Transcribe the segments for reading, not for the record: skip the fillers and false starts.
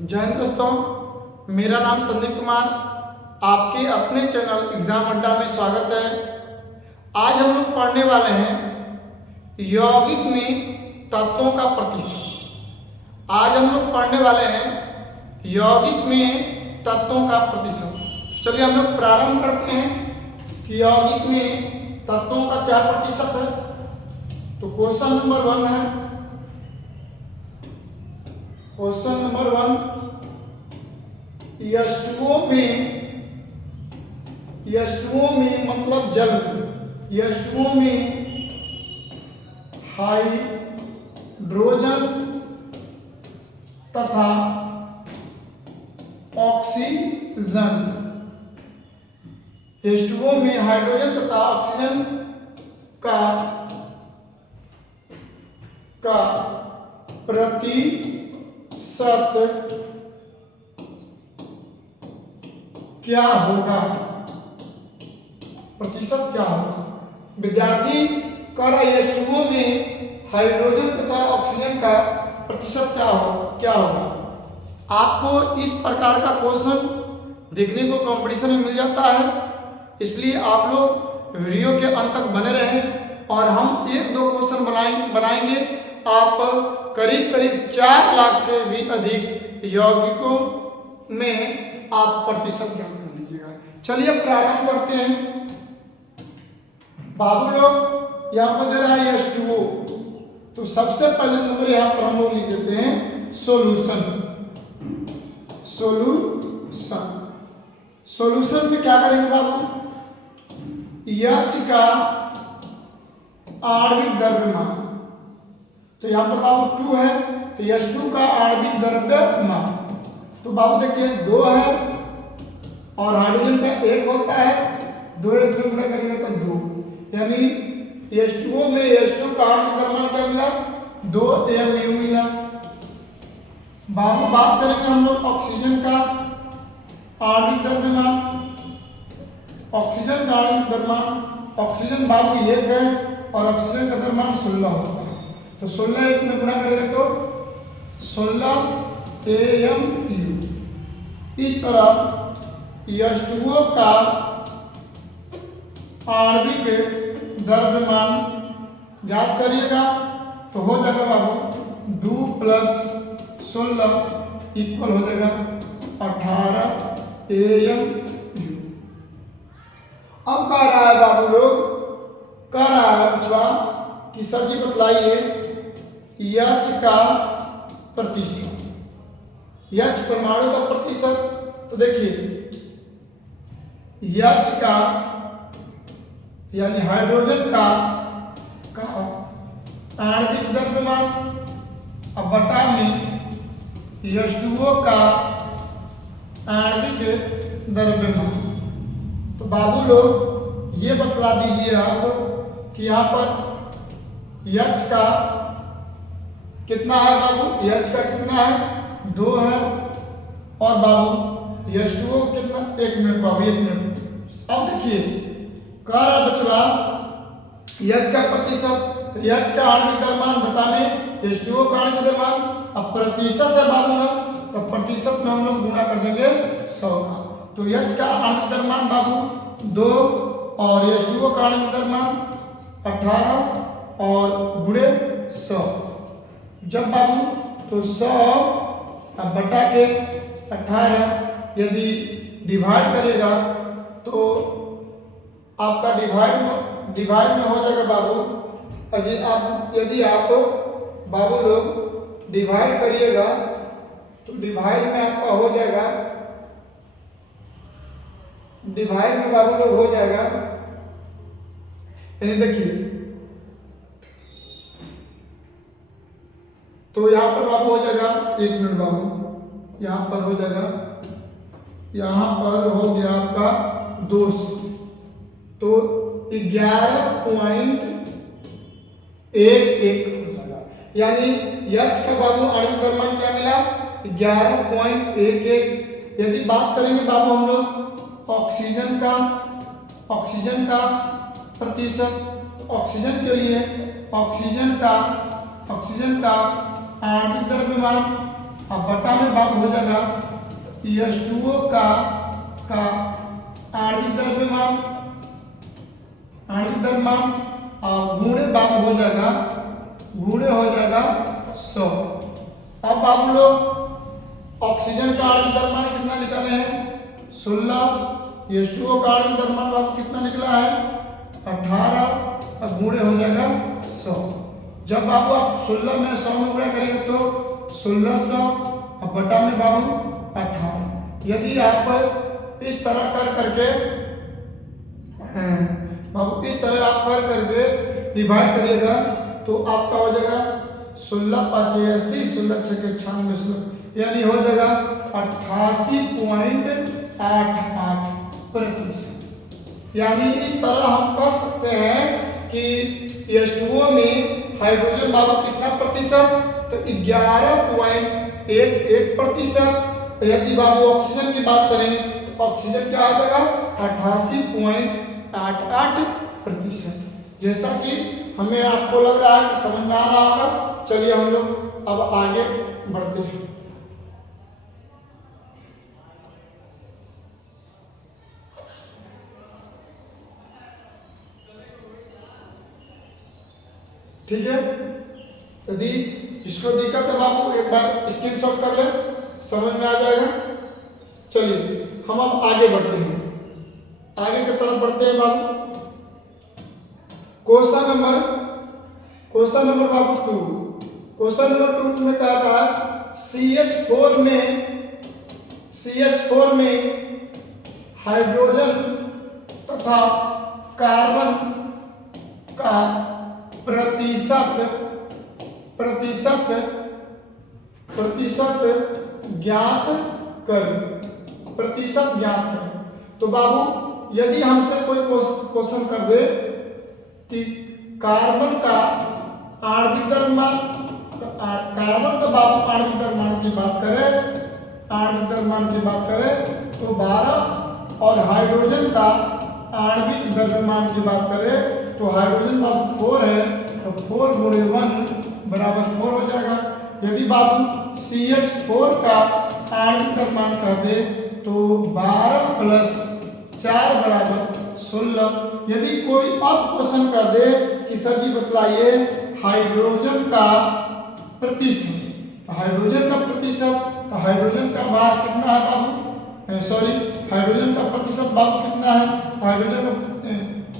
जय हिंद दोस्तों, मेरा नाम संदीप कुमार, आपके अपने चैनल एग्जाम अड्डा में स्वागत है। आज हम लोग पढ़ने वाले हैं यौगिक में तत्वों का प्रतिशत। आज हम लोग पढ़ने वाले हैं यौगिक में तत्वों का प्रतिशत। चलिए हम लोग प्रारंभ करते हैं कि यौगिक में तत्वों का क्या प्रतिशत है। तो क्वेश्चन नंबर 1 है, क्वेश्चन नंबर 1, H2O में मतलब जल में, H2O में हाइड्रोजन तथा ऑक्सीजन, H2O में हाइड्रोजन तथा ऑक्सीजन का प्रतिशत क्या होगा? प्रतिशत क्या होगा? विद्यार्थी कह रहा है H2O में हाइड्रोजन तथा ऑक्सीजन का प्रतिशत क्या होगा। आपको इस प्रकार का क्वेश्चन देखने को कंपटीशन में मिल जाता है, इसलिए आप लोग वीडियो के अंत तक बने रहें और हम 1-2 क्वेश्चन बनाएंगे। आप करीब 4 लाख से भी अधिक यौगिकों में आप प्रतिशत ज्ञात कर लीजिएगा। चलिए प्रारंभ करते हैं। बाबू लोग यहाँ पर दे रहा है H2O, तो सबसे पहले नंबर यहाँ पर हम लोग लिख देते हैं सॉल्यूशन। सॉल्यूशन में क्या करेंगे बाबू? H का आणविक द्रव्यमान, तो यहाँ पर बाबू 2 है, तो H2 का आणविक द्रव्यमान, तो बाबू देखिए 2 है और हाइड्रोजन का 1 होता है, 2 गुणा करेंगे तो 2, यानी H2O में H2 का आणविक द्रव्यमान क्या मिला? 2 mu मिला। बाबू बात करेंगे हम लोग ऑक्सीजन का आणविक द्रव्यमान, ऑक्सीजन का आणविक द्रव्यमान, ऑक्सीजन बाबू 1 है और ऑक्सीजन का द्रव्यमान 16 होता है, तो 16 1 में गुणा करेंगे तो 16 AMU। इस तरह H2O का आणविक द्रव्यमान याद करिएगा, तो हो जाएगा बाबू 2 + 16 इक्वल हो जाएगा 18 AMU। अब कह रहा है बाबू लोग, कह रहा है बचवा कि सर जी बतलाइए H का प्रतिशत, H परमाणु का प्रतिशत। तो देखिए H का यानी हाइड्रोजन का आणविक द्रव्यमान अब बटा में H2O का आणविक द्रव्यमान। तो बाबू लोग ये बतला दीजिए आप कि यहाँ पर H का कितना है बाबू? H का कितना है? 2 है और बाबू H2O कितना? 1 मिनट बाबू, 1 मिनट। अब देखिए कह रहा बचवा H का प्रतिशत, H का आणविक द्रव्यमान बटा में H2O का आणविक द्रव्यमान। अब प्रतिशत है बाबू ना, तो प्रतिशत में हम लोग गुणा कर देंगे 100 का, तो H का आणविक द्रव्यमान बाबू 2 और H2O का आणविक द्रव्यमान 18 और गुणे 100। जब बाबू तो 100 अब बटा के 18 यदि डिवाइड करेगा तो आपका डिवाइड में हो जाएगा बाबू। यदि आप बाबू लोग डिवाइड करिएगा तो डिवाइड में आपका हो जाएगा, डिवाइड में बाबू लोग हो जाएगा, यानी देखिए तो यहाँ पर बाबू हो जाएगा, 1 मिनट बाबू, यहाँ पर हो जाएगा, यहाँ पर हो गया आपका 200, तो 11.11 हो जाएगा, यानी H का बाबू आणविक द्रव्यमान क्या मिला? 11.11। यदि बात करेंगे बाबू हम लोग ऑक्सीजन का प्रतिशत, ऑक्सीजन के लिए ऑक्सीजन का आणविक द्रव्यमान अब बटा में बाबू हो जाएगा H2O का आणविक द्रव्यमान और गुणे बाबू हो जाएगा 100। अब बाबू लोग ऑक्सीजन का आणविक द्रव्यमान कितना निकाले हैं 16, H2O का आणविक द्रव्यमान बाबू कितना निकला है 18, अब गुणे हो जाएगा 100। जब बाबू आप 16 में 100 में गुणा करेंगे तो 1600, अब बटा में बाबू 18। यदि आप इस तरह करके बाबू इस तरह आप करके डिवाइड करिएगा तो आपका हो जाएगा 16 5 80, 16 6 96, यानी हो जाएगा 88.88%। यानी इस तरह हम कह सकते हैं कि H2O में हाइड्रोजन बाबू कितना प्रतिशत, तो 11.11%। यदि बाबू ऑक्सीजन की बात करें तो ऑक्सीजन क्या आ जाएगा 88.88%। जैसा कि हमें आपको लग रहा है कि समझ में आ रहा होगा। चलिए हम लोग अब आगे बढ़ते हैं। ठीक है, यदि इसको दिक्कत है बाबू एक बार स्क्रीनशॉट कर ले, समझ में आ जाएगा। चलिए हम अब आगे बढ़ते हैं, आगे की तरफ बढ़ते हैं बाबू। क्वेश्चन नंबर बाबू 2। क्वेश्चन नंबर 2 में क्या था, CH4 में हाइड्रोजन तथा कार्बन का प्रतिशत ज्ञात कर। तो बाबू यदि हमसे कोई क्वेश्चन कर दे कि कार्बन का आणविक द्रव्यमान, कार्बन का बाबू आणविक द्रव्यमान की बात करें तो 12, और हाइड्रोजन का आणविक द्रव्यमान की बात करें तो हाइड्रोजन बाबू 4 है, तो 4 गुणे 1 बराबर 4 हो जाएगा। यदि बाबू CH4 का आणविक द्रव्यमान कर दे तो 12 + 4 बराबर 16। यदि कोई अब क्वेश्चन कर दे कि सर जी बतलाइए हाइड्रोजन का प्रतिशत, तो हाइड्रोजन का भार कितना है बाबू, हाइड्रोजन का प्रतिशत बाबू कितना है, हाइड्रोजन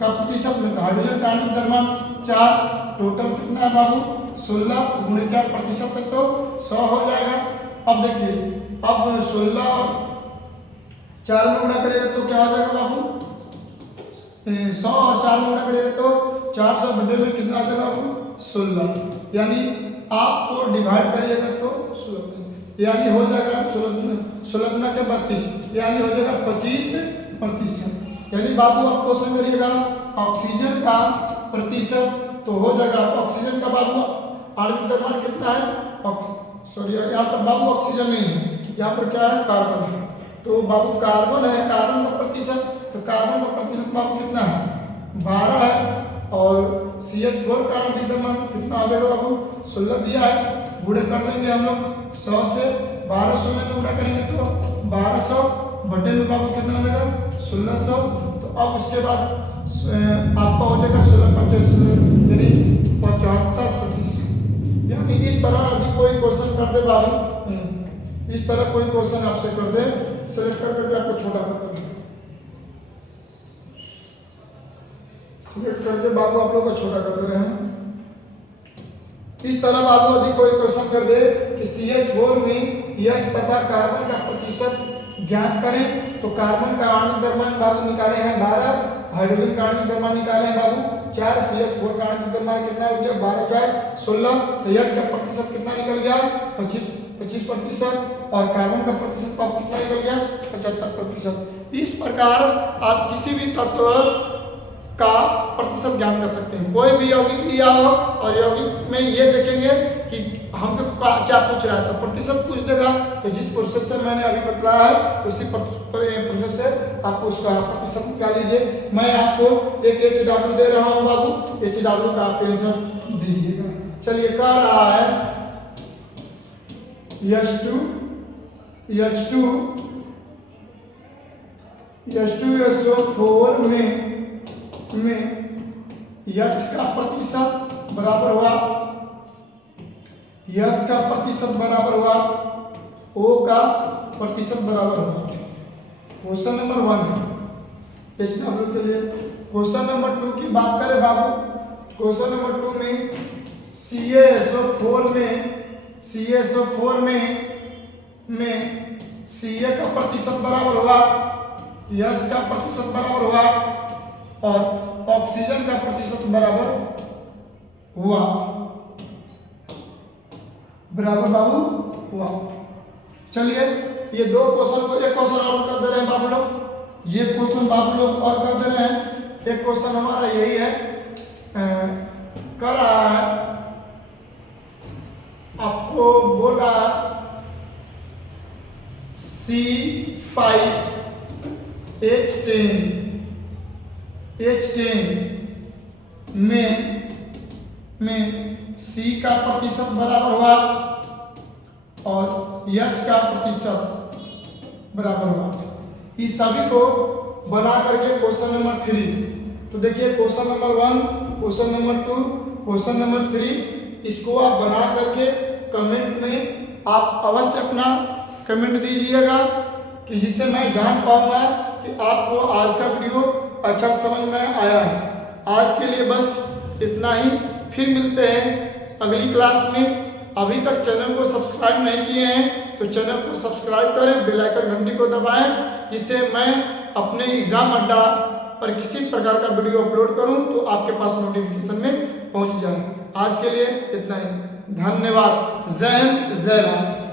का प्रतिशत में हाइड्रोजन का आणविक द्रव्यमान 4, टोटल कितना है बाबू 16 गुणे क्या प्रतिशत तक तो 100 हो जाएगा। अब देखिए, अब 16 4 में गुणा करेगा तो क्या हो जाएगा बाबू 100, और 4 में गुणा करेगा तो 400 बटे में कितना आ जाएगा बाबू 16, यानी आपको डिवाइड करिएगा तो 16, यानी हो जाएगा 16 के 32, यानी हो जाएगा 25%। यानी बाबू आप क्वेश्चन करिएगा ऑक्सीजन का प्रतिशत, तो हो जाएगा ऑक्सीजन का बाबू आणविक द्रव्यमान कितना है, यहाँ पर बाबू ऑक्सीजन नहीं है, यहाँ पर क्या है कार्बन है, तो बाबू कार्बन है, कार्बन का प्रतिशत, तो कार्बन का प्रतिशत बाबू कितना है 12 है, और CH4 का आणविक द्रव्यमान कितना आ जाएगा बाबू 16 दिया है, गुणे कर देंगे हम लोग 100 से, 12 16 में गुणा करेंगे तो 1200 बटे में बाबू कितना आ जाएगा 1600। तो अब उसके बाद आपका हो जाएगा 16 यानी 75%। यानी इस तरह यदि कोई क्वेश्चन कर दे बाबू, इस तरह कोई क्वेश्चन आपसे कर दे, सेलेक्ट करके आपको छोटा कर देंगे, सिलेक्ट करके बाबू आप लोग को छोटा कर दे रहे हैं। इस तरह बाबू यदि कोई क्वेश्चन कर दे कि CH4 में H तथा कार्बन का प्रतिशत ज्ञात करें, तो कार्बन का आणविक द्रव्यमान बाबू निकाले हैं 12, हाइड्रोजन का आणविक द्रव्यमान निकाले हैं बाबू 4, CH4 का आणविक द्रव्यमान कितना हो गया 12 4 16, तो H का प्रतिशत कितना निकल गया 25%, और कार्बन का प्रतिशत बाबू कितना निकल गया 75%। इस प्रकार आप किसी भी तत्व का प्रतिशत ज्ञान कर सकते हैं। कोई भी यौगिक दिया हो और यौगिक में ये देखेंगे कि हमको क्या पूछ रहा है, तो प्रतिशत पूछ देगा, तो जिस प्रोसेस से मैंने अभी बतलाया है उसी प्रोसेस से आप उसका प्रतिशत निकाल लीजिए। मैं आपको एक HW दे रहा हूँ बाबू, HW का आप आंसर दीजिएगा। चलिए कह रहा है H2SO4 में H का प्रतिशत बराबर हुआ, H का प्रतिशत बराबर हुआ O का प्रतिशत बराबर हुआ। क्वेश्चन नंबर 1 है HW के लिए। क्वेश्चन नंबर 2 की बात करें बाबू, क्वेश्चन नंबर 2 में CaSO4 में Ca का प्रतिशत बराबर हुआ, H का प्रतिशत बराबर हुआ और ऑक्सीजन का प्रतिशत बराबर हुआ, बराबर बाबू हुआ। चलिए ये दो क्वेश्चन को, एक क्वेश्चन और कर दे रहे हैं बाबू लोग, ये क्वेश्चन बाबू लोग और कर दे रहे हैं। एक क्वेश्चन हमारा यही है, कर रहा है, आपको बोला C5H10 में C का प्रतिशत बराबर हुआ और H का प्रतिशत बराबर हुआ। इस सभी को बना करके क्वेश्चन नंबर 3, तो देखिए question number 1, question number 2, question number 3, इसको आप बना करके कमेंट में आप अवश्य अपना कमेंट दीजिएगा कि जिससे मैं जान पाऊंगा कि आपको आज का वीडियो अच्छा समझ में आया है। आज के लिए बस इतना ही, फिर मिलते हैं अगली क्लास में। अभी तक चैनल को सब्सक्राइब नहीं किए हैं तो चैनल को सब्सक्राइब करें, बेल आइकन घंटी को दबाएं, जिससे मैं अपने एग्जाम अड्डा पर किसी प्रकार का वीडियो अपलोड करूं तो आपके पास नोटिफिकेशन में पहुंच जाए। आज के लिए इतना ही, धन्यवाद। जय हिंद, जय भारत।